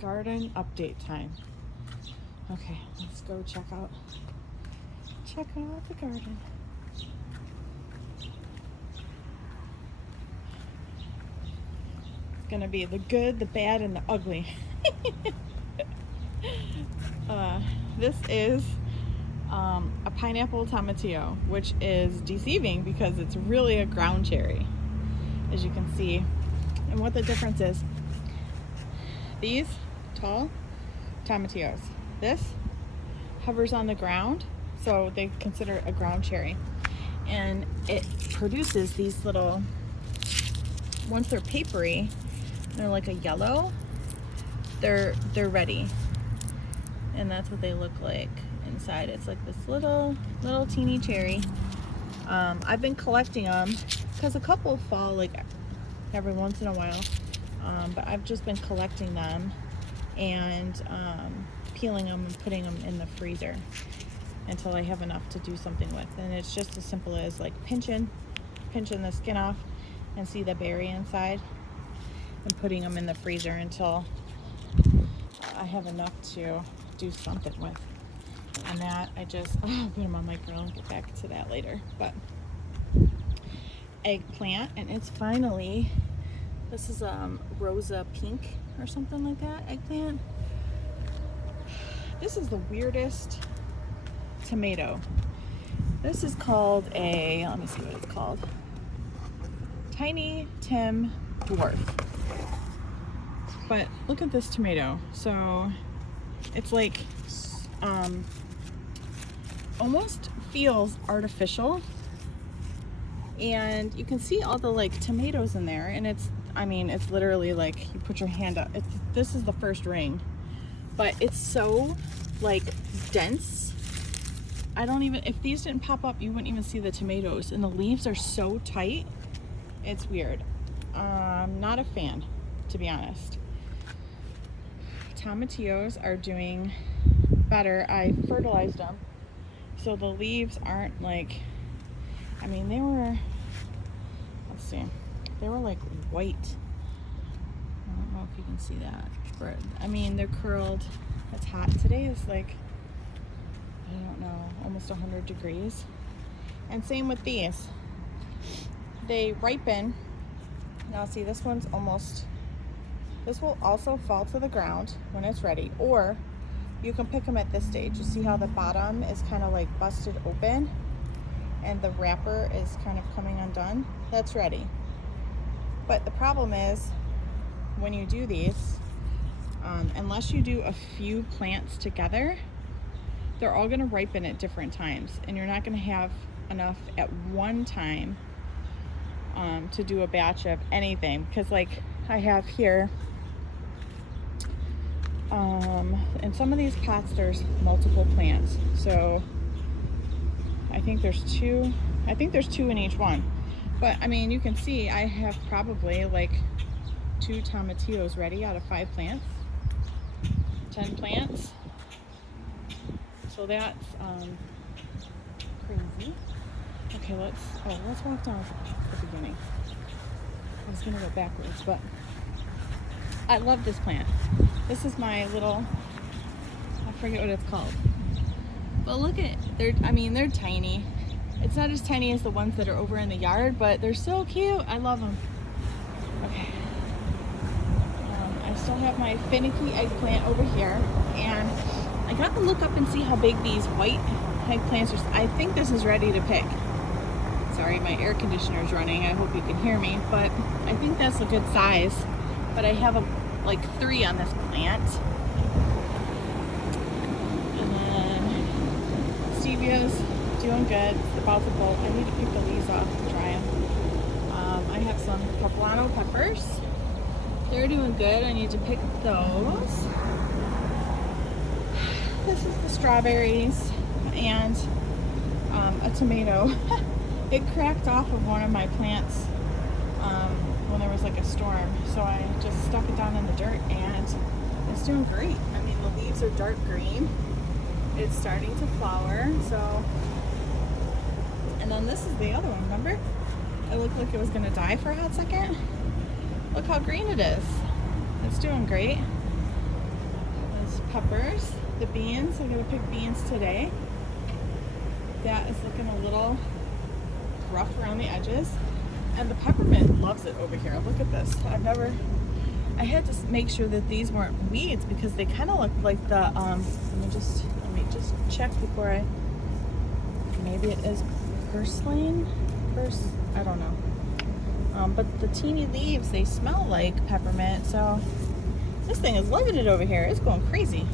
garden update time. Okay, let's go check out the garden. It's gonna be the good, the bad, and the ugly. This is a pineapple tomatillo, which is deceiving because it's really a ground cherry, as you can see. And what the difference is, these tall tomatillos, this hovers on the ground, so they consider it a ground cherry. And it produces these little, once they're papery, they're like a yellow, they're ready. And that's what they look like inside. It's like this little teeny cherry. I've been collecting them because a couple fall like every once in a while, but I've just been collecting them and peeling them and putting them in the freezer until I have enough to do something with. And it's just as simple as like pinching the skin off and see the berry inside, and putting them in the freezer until I have enough to do something with. And that I just put them on my grill and get back to that later. But eggplant, and it's finally, this is rosa pink or something like that eggplant. This is the weirdest tomato. This is called a, let me see what it's called, Tiny Tim Dwarf. But look at this tomato. So it's like almost feels artificial, and you can see all the like tomatoes in there, and it's literally like you put your hand up. This is the first ring, but it's so like dense. I don't even, if these didn't pop up, you wouldn't even see the tomatoes, and the leaves are so tight. It's weird. I'm not a fan, to be honest. Tomatillos are doing better. I fertilized them, so the leaves aren't like, they were, let's see, they were like white. I don't know if you can see that. They're curled. It's hot. Today is like, I don't know, almost 100 degrees. And same with these. They ripen. Now see, this one's almost, this will also fall to the ground when it's ready, or you can pick them at this stage. You see how the bottom is kind of like busted open and the wrapper is kind of coming undone? That's ready. But the problem is, when you do these, unless you do a few plants together, they're all gonna ripen at different times, and you're not gonna have enough at one time to do a batch of anything. Because like I have here, in some of these pots there's multiple plants, so I think there's two in each one. But you can see I have probably like 2 tomatillos ready out of 5 plants, 10 plants. So that's crazy. Okay, let's walk down the beginning. I was gonna go backwards, but I love this plant. This is my little, I forget what it's called. But look at, they're tiny. It's not as tiny as the ones that are over in the yard, but they're so cute. I love them. Okay. I still have my finicky eggplant over here, and I got to look up and see how big these white eggplants are. I think this is ready to pick. Sorry, my air conditioner is running. I hope you can hear me, but I think that's a good size. But I have like 3 on this plant. And then stevia's doing good. It's about to bolt. I need to pick the leaves off and dry them. I have some poblano peppers. They're doing good. I need to pick those. This is the strawberries and a tomato. It cracked off of one of my plants when there was like a storm, so I just stuck it down in the dirt, and it's doing great. The leaves are dark green. It's starting to flower. So, and then this is the other one. Remember, it looked like it was gonna die for a hot second. Look how green it is. It's doing great. peppers, the beans. I'm gonna pick beans today. That is looking a little rough around the edges. And the peppermint loves it over here. Look at this. I had to make sure that these weren't weeds because they kind of look like the, let me just check before maybe it is purslane? I don't know. But the teeny leaves, they smell like peppermint, so this thing is loving it over here. It's going crazy.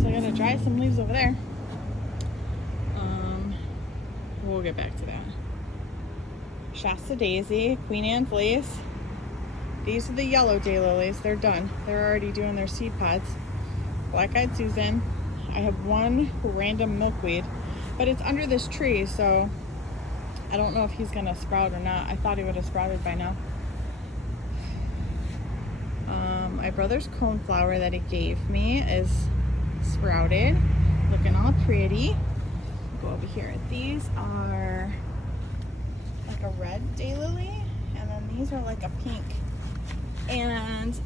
So I gotta dry some leaves over there. We'll get back to that. Shasta Daisy, Queen Anne's Lace. These are the yellow daylilies. They're done. They're already doing their seed pods. Black-eyed Susan. I have one random milkweed, but it's under this tree, so I don't know if he's gonna sprout or not. I thought he would have sprouted by now. My brother's coneflower that he gave me is sprouted, looking all pretty. Go over here. These are like a red daylily, and then these are like a pink. And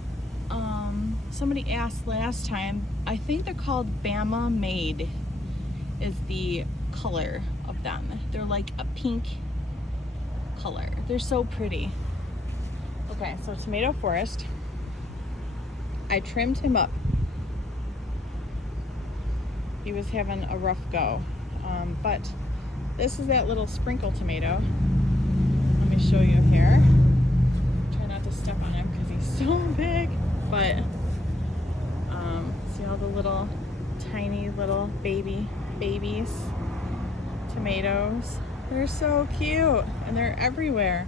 somebody asked last time, I think they're called Bama Made is the color of them. They're like a pink color. They're so pretty. Okay, so Tomato Forest. I trimmed him up. He was having a rough go. But this is that little sprinkle tomato. Let me show you here. Try not to step on him because he's so big. But see all the little tiny little babies tomatoes. They're so cute and they're everywhere.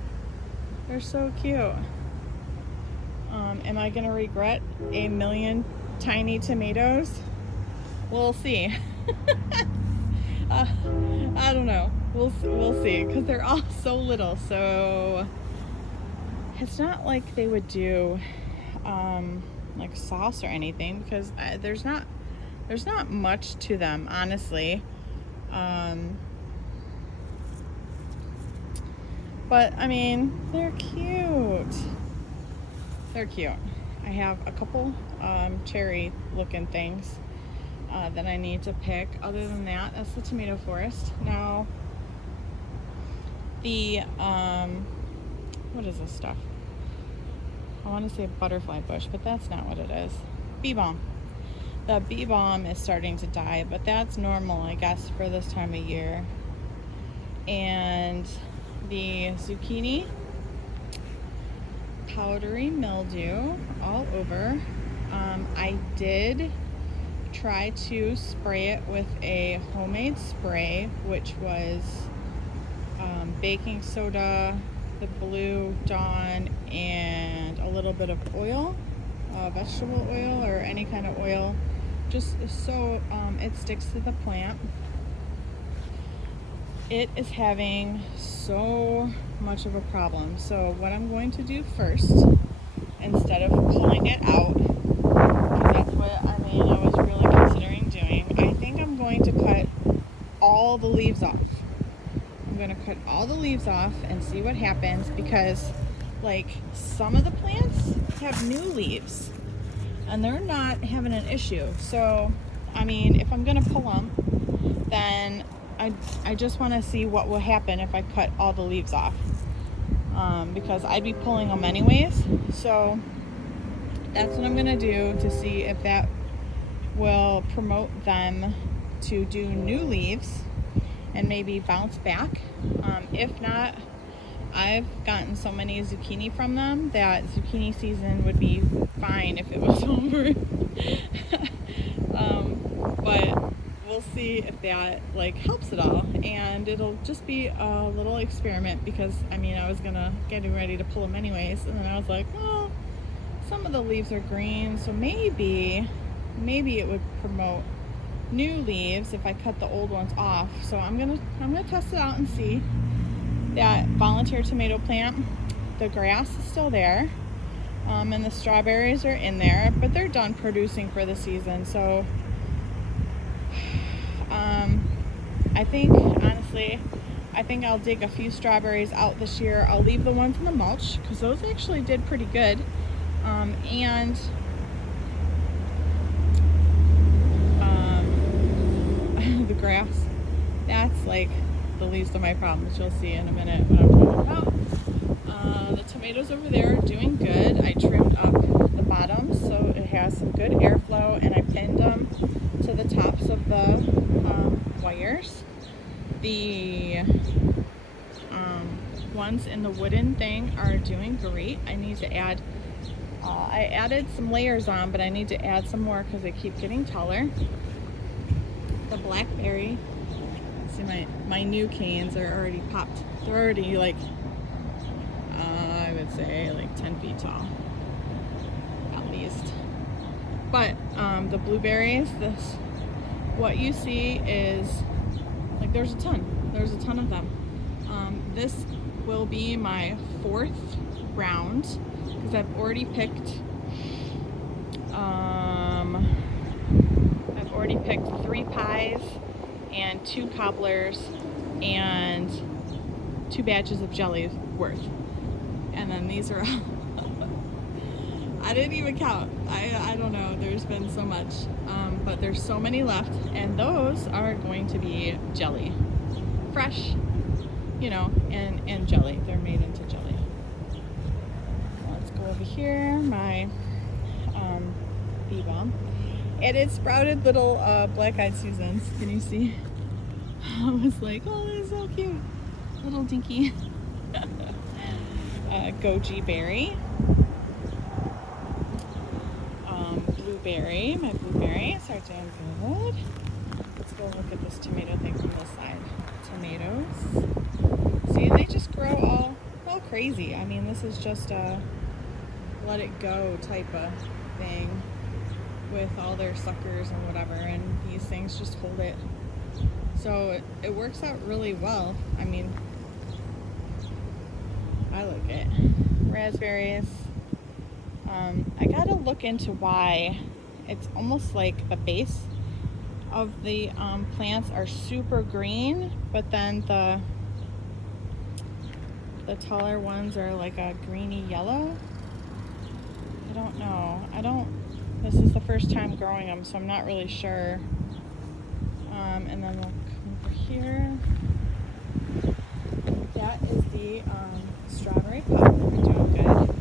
They're so cute. Am I gonna regret a million tiny tomatoes? We'll see. I don't know. We'll see, because they're all so little. So it's not like they would do like sauce or anything, because there's not much to them, honestly. But I mean, they're cute. They're cute. I have a couple cherry looking things that I need to pick. Other than that, that's the Tomato Forest. Now the what is this stuff? I want to say butterfly bush, but that's not what it is. Bee balm. The bee balm is starting to die, but that's normal, I guess, for this time of year. And the zucchini, powdery mildew all over. I did try to spray it with a homemade spray, which was baking soda, the Blue Dawn, and a little bit of oil, vegetable oil or any kind of oil, just so it sticks to the plant. It is having so much of a problem. So what I'm going to do first, instead of pulling it out, because that's what I was really considering doing, I think I'm going to cut all the leaves off. I'm going to cut all the leaves off and see what happens, because like some of the plants have new leaves and they're not having an issue. So I mean, if I'm going to pull them, then I just want to see what will happen if I cut all the leaves off, because I'd be pulling them anyways. So that's what I'm going to do to see if that will promote them to do new leaves and maybe bounce back. If not, I've gotten so many zucchini from them that zucchini season would be fine if it was over. But we'll see if that like helps at all, and it'll just be a little experiment, because I was getting ready to pull them anyways, and then I was like, well, some of the leaves are green, so maybe it would promote new leaves if I cut the old ones off. So I'm gonna test it out and see. That volunteer tomato plant, the grass is still there, and the strawberries are in there, but they're done producing for the season. So I think I'll dig a few strawberries out this year. I'll leave the ones in the mulch, because those actually did pretty good. And the grass. That's like the least of my problems. You'll see in a minute what I'm talking about. The tomatoes over there are doing good. I trimmed up the bottoms so it has some good airflow, and I pinned them to the tops of the wires. The ones in the wooden thing are doing great. I need to add, I added some layers on, but I need to add some more because they keep getting taller. The blackberry, see my new canes are already popped. They're already like, I would say like 10 feet tall, at least. But the blueberries, what you see is, like, there's a ton of them. This will be my 4th round because I've already picked 3 pies and 2 cobblers and 2 batches of jellies worth. And then these are I didn't even count. I don't know, there's been so much, but there's so many left, and those are going to be jelly, fresh, you know, and jelly. They're made into jelly. Let's go over here. My bee balm. It is sprouted little black-eyed Susans. Can you see? I was like, oh, that is so cute. Little dinky. Goji berry. Blueberry. My blueberries are doing good. Let's go look at this tomato thing from this side. Tomatoes. See, they just grow all crazy. I mean, this is just a let it go type of thing with all their suckers and whatever, and these things just hold it. So it works out really well. I mean, I like it. Raspberries. I gotta look into why it's almost like the base of the plants are super green, but then the taller ones are like a greeny yellow. I don't know. This is the first time growing them, so I'm not really sure. And then we'll come over here. That is the strawberry pup. We're doing good.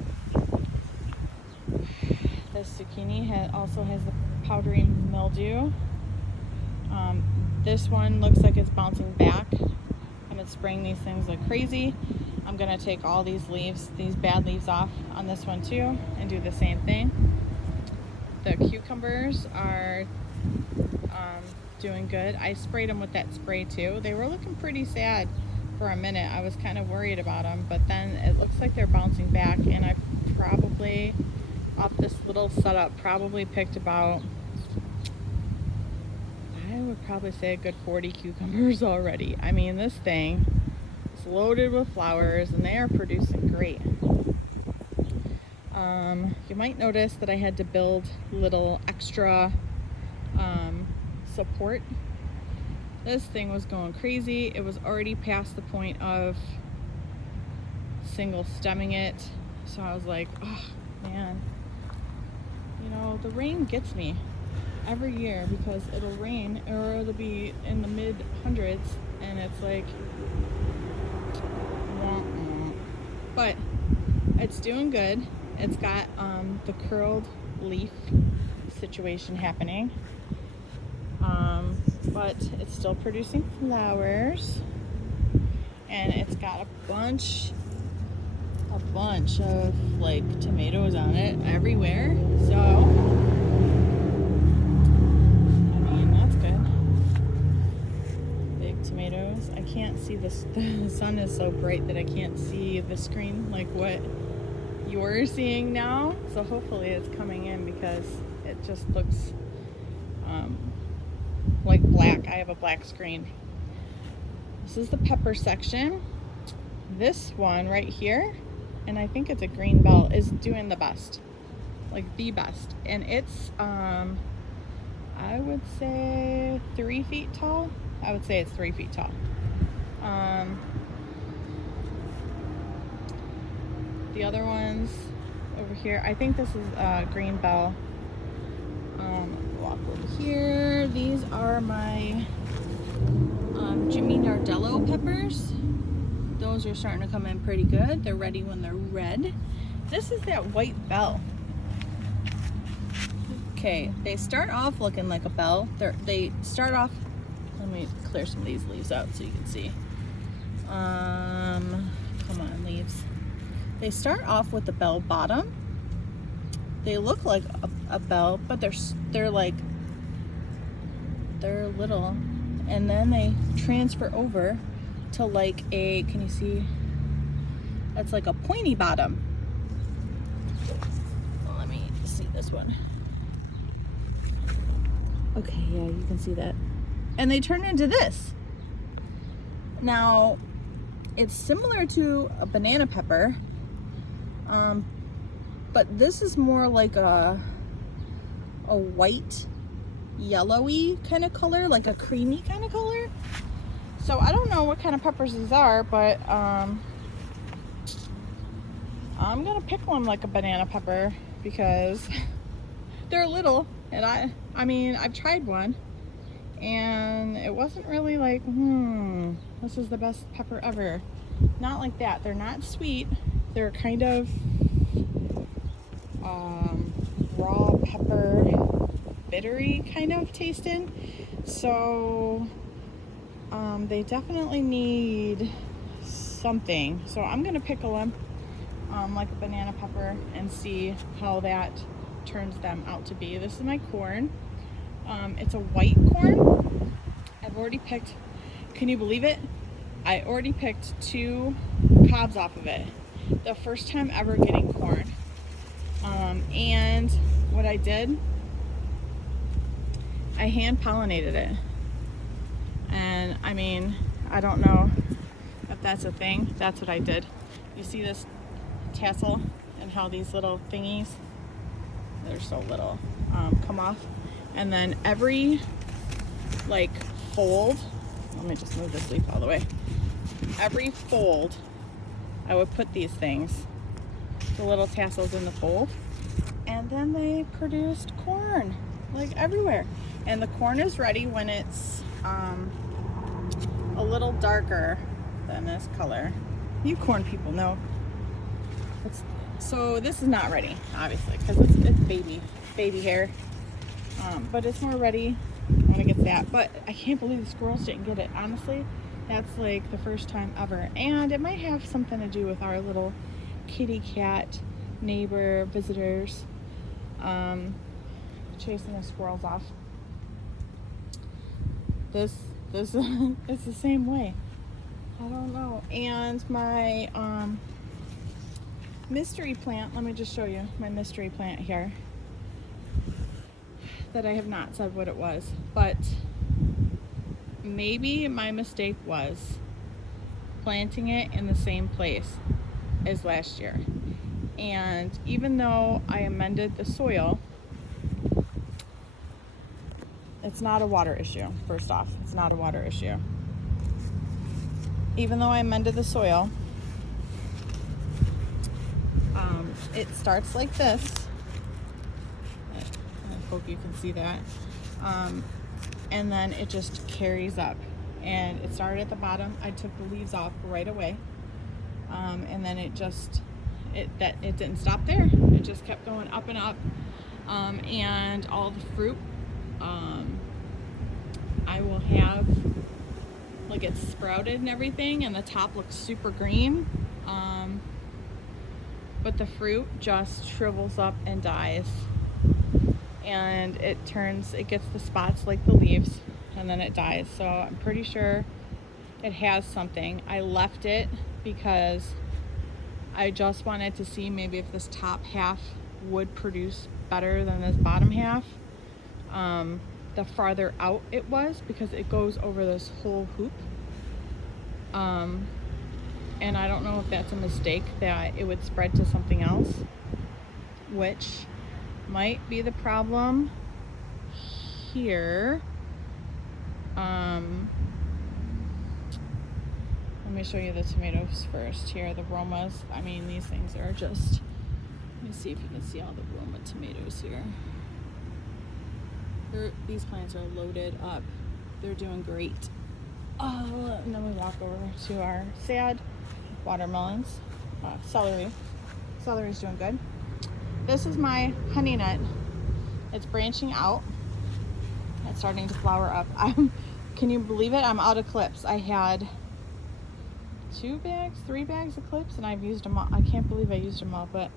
This zucchini also has the powdery mildew. This one looks like it's bouncing back. I've been spraying these things like crazy. I'm gonna take all these leaves, these bad leaves off on this one too, and do the same thing. The cucumbers are doing good. I sprayed them with that spray too. They were looking pretty sad for a minute. I was kind of worried about them, but then it looks like they're bouncing back, and I probably, off this little setup, probably picked about, I would probably say a good 40 cucumbers already. I mean, this thing is loaded with flowers, and they are producing great. You might notice that I had to build little extra support. This thing was going crazy. It was already past the point of single stemming it, so I was like, oh man, you know, the rain gets me every year because it'll rain or it'll be in the mid hundreds, and it's like, but it's doing good. It's got the curled leaf situation happening, but it's still producing flowers, and it's got a bunch of like tomatoes on it everywhere, so I mean, that's good. Big tomatoes. I can't see this. The sun is so bright that I can't see the screen like what you're seeing now, so hopefully it's coming in because it just looks like black. I have a black screen. This is the pepper section. This one right here, and I think it's a green bell, is doing the best, like the best, and it's I would say 3 feet tall. I would say it's 3 feet tall. The other ones over here, I think this is green bell. Walk over here. These are my Jimmy Nardello peppers. Those are starting to come in pretty good. They're ready when they're red. This is that white bell. Okay, they start off looking like a bell. They start off, let me clear some of these leaves out so you can see. Come on, leaves. They start off with the bell bottom. They look like a bell, but they're little. And then they transfer over to like a, can you see? That's like a pointy bottom. Let me see this one. Okay, yeah, you can see that. And they turn into this. Now, it's similar to a banana pepper, but this is more like a white, yellowy kind of color, like a creamy kind of color. So I don't know what kind of peppers these are, but I'm gonna pick one like a banana pepper because they're little, and I mean, I've tried one and it wasn't really like, this is the best pepper ever. Not like that. They're not sweet. They're kind of raw pepper, bittery kind of tasting. So they definitely need something. So I'm gonna pickle them like a banana pepper and see how that turns them out to be. This is my corn. It's a white corn. I've already picked, can you believe it? I already picked 2 cobs off of it. The first time ever getting corn. And what I did, I hand pollinated it. And I mean, I don't know if that's a thing. That's what I did. You see this tassel and how these little thingies, they're so little, come off. And then every like fold, let me just move this leaf all the way. Every fold, I would put these things, the little tassels in the fold, and then they produced corn like everywhere. And the corn is ready when it's a little darker than this color. You corn people know. So this is not ready, obviously, because it's baby hair. But it's more ready when it gets that. But I can't believe the squirrels didn't get it. Honestly, that's like the first time ever. And it might have something to do with our little kitty cat neighbor visitors chasing the squirrels off. This it's the same way. I don't know. And my mystery plant, let me just show you my mystery plant here that I have not said what it was, but maybe my mistake was planting it in the same place as last year. And even though I amended the soil, it's not a water issue. First off, it's not a water issue. Even though I amended the soil, it starts like this. I hope you can see that. And then it just carries up. And it started at the bottom. I took the leaves off right away. And then it didn't stop there. It just kept going up and up. And all the fruit, I will have, like, it's sprouted and everything, and the top looks super green. But the fruit just shrivels up and dies. And it gets the spots like the leaves, and then it dies. So I'm pretty sure it has something. I left it because I just wanted to see maybe if this top half would produce better than this bottom half. The farther out it was, because it goes over this whole hoop. And I don't know if that's a mistake, that it would spread to something else, which might be the problem here. Let me show you the tomatoes first here, the Romas. I mean, these things are just, let me see if you can see all the Roma tomatoes here. These plants are loaded up. They're doing great. And then we walk over to our sad watermelons. Celery. Celery's doing good. This is my honey nut. It's branching out. It's starting to flower up. Can you believe it? I'm out of clips. I had 3 bags of clips, and I've used them all. I can't believe I used them all, but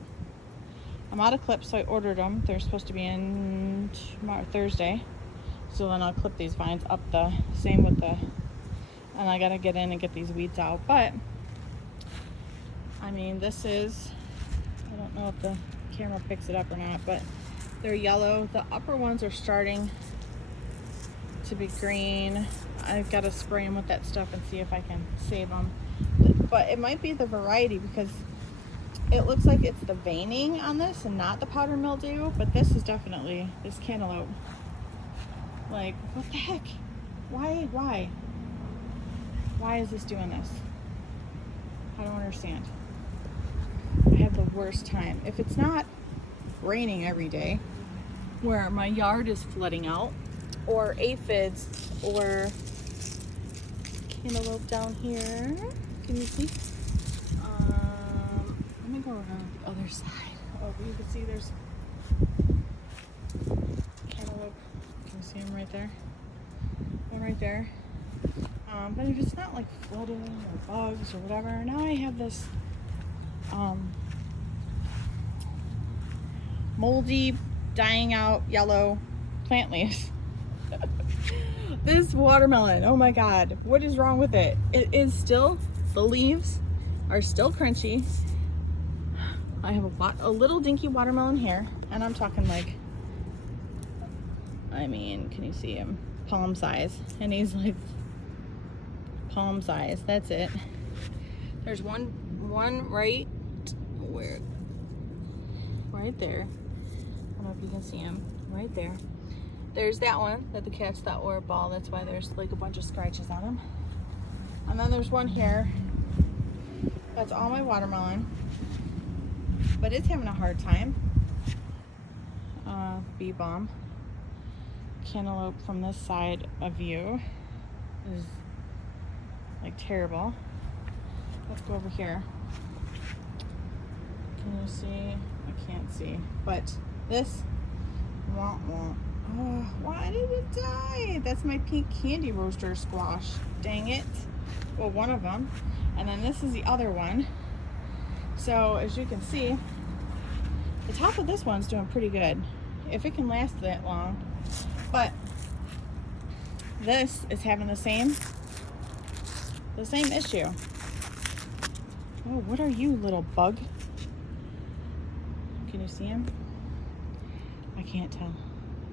I'm out of clips, so I ordered them. They're supposed to be in Thursday. So then I'll clip these vines up the same with the, and I gotta get in and get these weeds out. But I mean, this is, I don't know if the camera picks it up or not, but they're yellow. The upper ones are starting to be green. I've got to spray them with that stuff and see if I can save them. But it might be the variety, because it looks like it's the veining on this and not the powder mildew. But this is definitely, this cantaloupe. Like, what the heck? Why is this doing this? I don't understand. I have the worst time. If it's not raining every day, where my yard is flooding out, or aphids, or cantaloupe down here. Can you see? Let me go around the other side. Oh, you can see there's cantaloupe. Can you see them right there? One right there. But if it's not like flooding or bugs or whatever, now I have this moldy, dying out yellow plant leaves. This watermelon, oh my god, what is wrong with it? It is still, the leaves are still crunchy. I have a little dinky watermelon here, and I'm talking like, I mean, can you see him? Palm size, and he's like palm size. That's it. There's one right where, right there. I don't know if you can see him. Right there. There's that one that the cats thought were a ball. That's why there's like a bunch of scratches on them. And then there's one here. That's all my watermelon. But it's having a hard time. Bee balm. Cantaloupe from this side of view is like terrible. Let's go over here. Can you see? I can't see. But this, wah, wah. Oh, why did it die? That's my pink candy roaster squash. Dang it. Well, one of them. And then this is the other one. So as you can see, the top of this one's doing pretty good, if it can last that long. But this is having the same issue. Oh, what are you, little bug? Can you see him? I can't tell.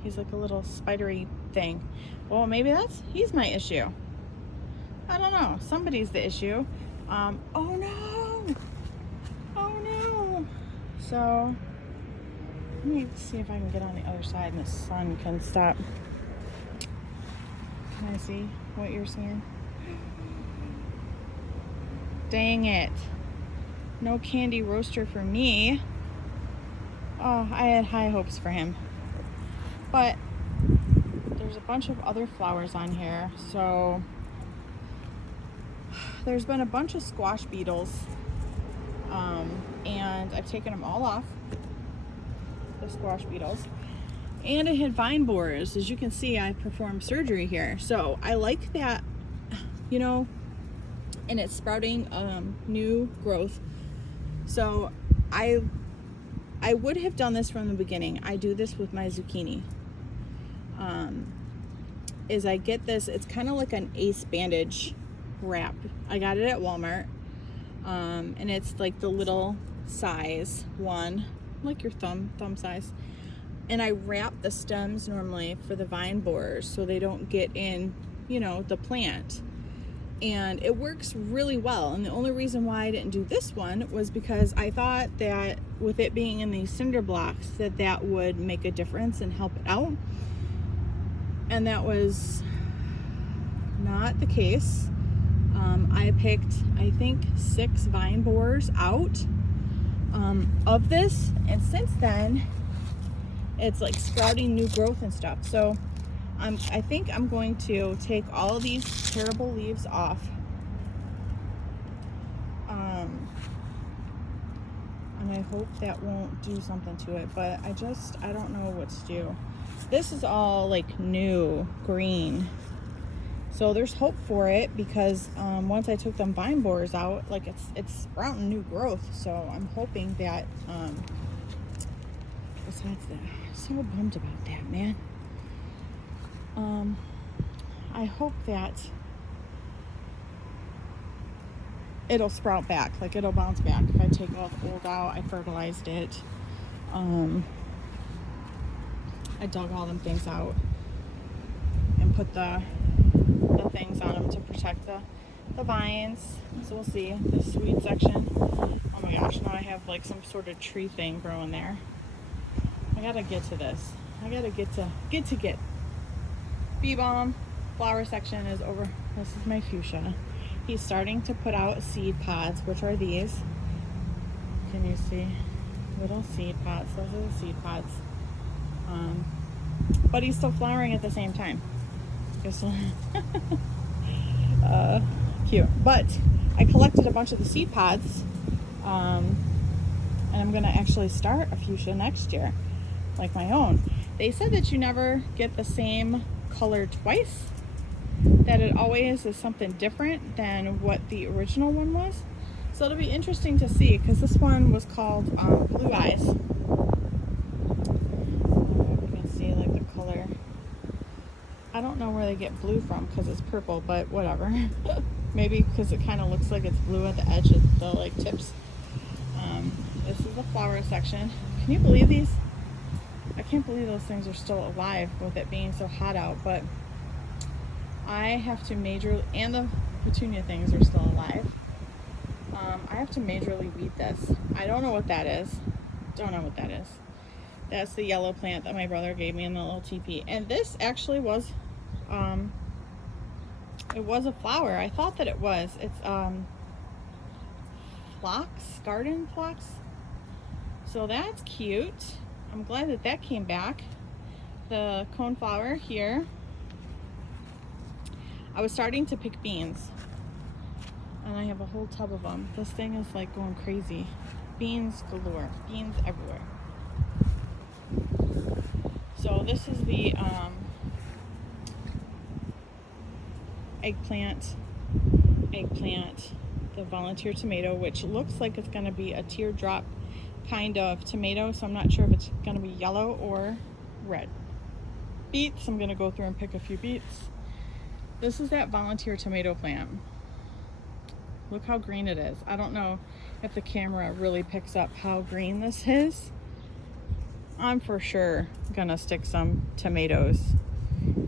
He's like a little spidery thing. Well, maybe he's my issue. I don't know. Somebody's the issue. Oh no! Oh no! So, let me see if I can get on the other side and the sun can stop. Can I see what you're seeing? Dang it. No candy roaster for me. Oh, I had high hopes for him. But there's a bunch of other flowers on here. So there's been a bunch of squash beetles. And I've taken them all off. The squash beetles. And I had vine borers. As you can see, I performed surgery here. So I like that, you know, and it's sprouting new growth. So I would have done this from the beginning. I do this with my zucchini. Is I get this, it's kind of like an ace bandage wrap. I got it at Walmart. And it's like the little size one, like your thumb size. And I wrap the stems normally for the vine borers so they don't get in, you know, the plant. And it works really well. And the only reason why I didn't do this one was because I thought that with it being in these cinder blocks that would make a difference and help it out. And that was not the case. I picked, I think, 6 vine borers out of this. And since then, it's like sprouting new growth and stuff. So I think I'm going to take all of these terrible leaves off. And I hope that won't do something to it, but I don't know what to do. This is all like new green. So there's hope for it because once I took them vine borers out, like it's sprouting new growth. So I'm hoping that, besides that, I'm so bummed about that, man. I hope that it'll sprout back, like it'll bounce back. If I take all the old out, I fertilized it. I dug all them things out and put the things on them to protect the vines. So we'll see. This weed section. Oh my gosh, now I have like some sort of tree thing growing there. I gotta get to this. I gotta get. Bee balm flower section is over. This is my fuchsia. He's starting to put out seed pods, which are these. Can you see? Little seed pods. Those are the seed pods. But he's still flowering at the same time. Cute. But I collected a bunch of the seed pods, and I'm gonna actually start a fuchsia next year, like my own. They said that you never get the same color twice, that it always is something different than what the original one was. So it'll be interesting to see, because this one was called Blue Eyes. You can see like the color. I don't know where they get blue from because it's purple, but whatever. Maybe because it kind of looks like it's blue at the edge of the like tips. This is the flower section. Can you believe these? I can't believe those things are still alive with it being so hot out, but I have to and the petunia things are still alive. I have to majorly weed this. I don't know what that is. Don't know what that is. That's the yellow plant that my brother gave me in the little teepee. And this actually was, it was a flower. I thought that it was. It's phlox, garden phlox. So that's cute. I'm glad that that came back. The coneflower here. I was starting to pick beans, and I have a whole tub of them. This thing is like going crazy. Beans galore. Beans everywhere. So this is the eggplant, the volunteer tomato, which looks like it's going to be a teardrop kind of tomato, so I'm not sure if it's going to be yellow or red. Beets, I'm going to go through and pick a few beets. This is that volunteer tomato plant. Look how green it is. I don't know if the camera really picks up how green this is. I'm for sure gonna stick some tomatoes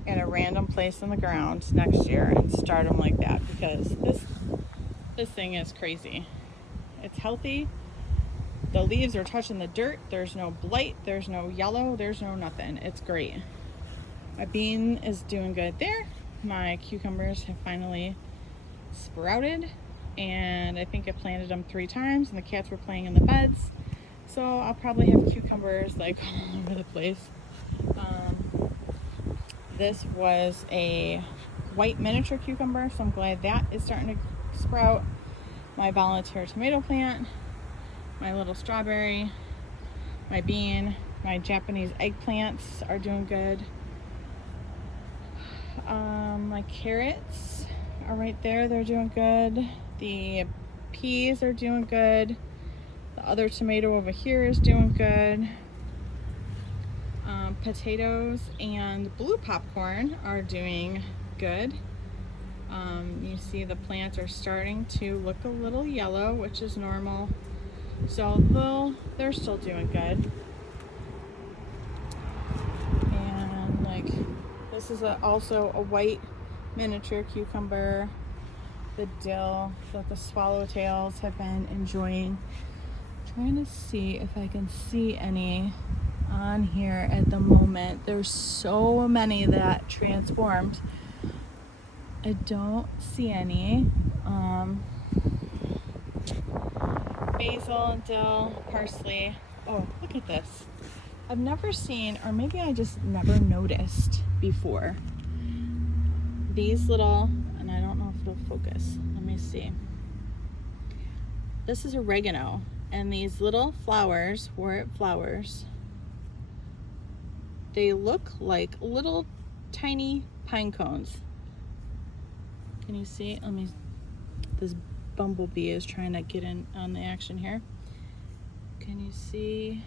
in a random place in the ground next year and start them like that, because this thing is crazy. It's healthy. The leaves are touching the dirt. There's no blight. There's no yellow. There's no nothing. It's great. My bean is doing good there. My cucumbers have finally sprouted, and I think I planted them 3 times, and the cats were playing in the beds. So I'll probably have cucumbers like all over the place. This was a white miniature cucumber, so I'm glad that is starting to sprout. My volunteer tomato plant, my little strawberry, my bean, my Japanese eggplants are doing good. My carrots are right there, they're doing good. The peas are doing good. The other tomato over here is doing good. Potatoes and blue popcorn are doing good. You see the plants are starting to look a little yellow, which is normal. So they're still doing good. And like this is also a white miniature cucumber. The dill that the swallowtails have been enjoying. Trying to see if I can see any on here at the moment. There's so many that transformed. I don't see any. Basil, dill, parsley. Oh, look at this. I've never seen, or maybe I just never noticed before, these little, and I don't know if it'll focus. Let me see. This is oregano, and these little flowers, where it flowers, they look like little tiny pine cones. Can you see? This bumblebee is trying to get in on the action here. Can you see?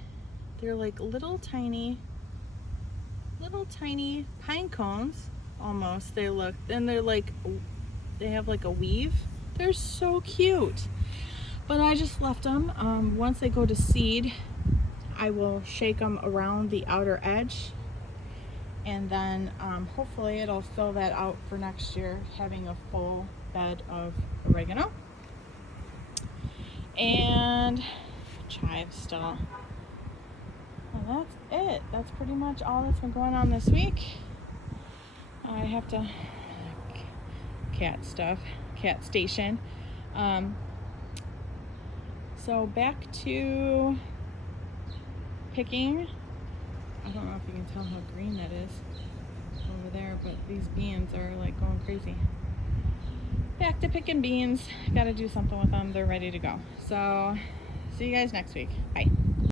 They're like little tiny pine cones almost. They look, and they have like a weave. They're so cute. But I just left them. Once they go to seed, I will shake them around the outer edge, and then hopefully it'll fill that out for next year, having a full bed of oregano and chives still. Well, that's it. That's pretty much all that's been going on this week. I have to cat station. So back to picking. I don't know if you can tell how green that is over there, but these beans are like going crazy. Back to picking beans. Got to do something with them. They're ready to go. So see you guys next week. Bye.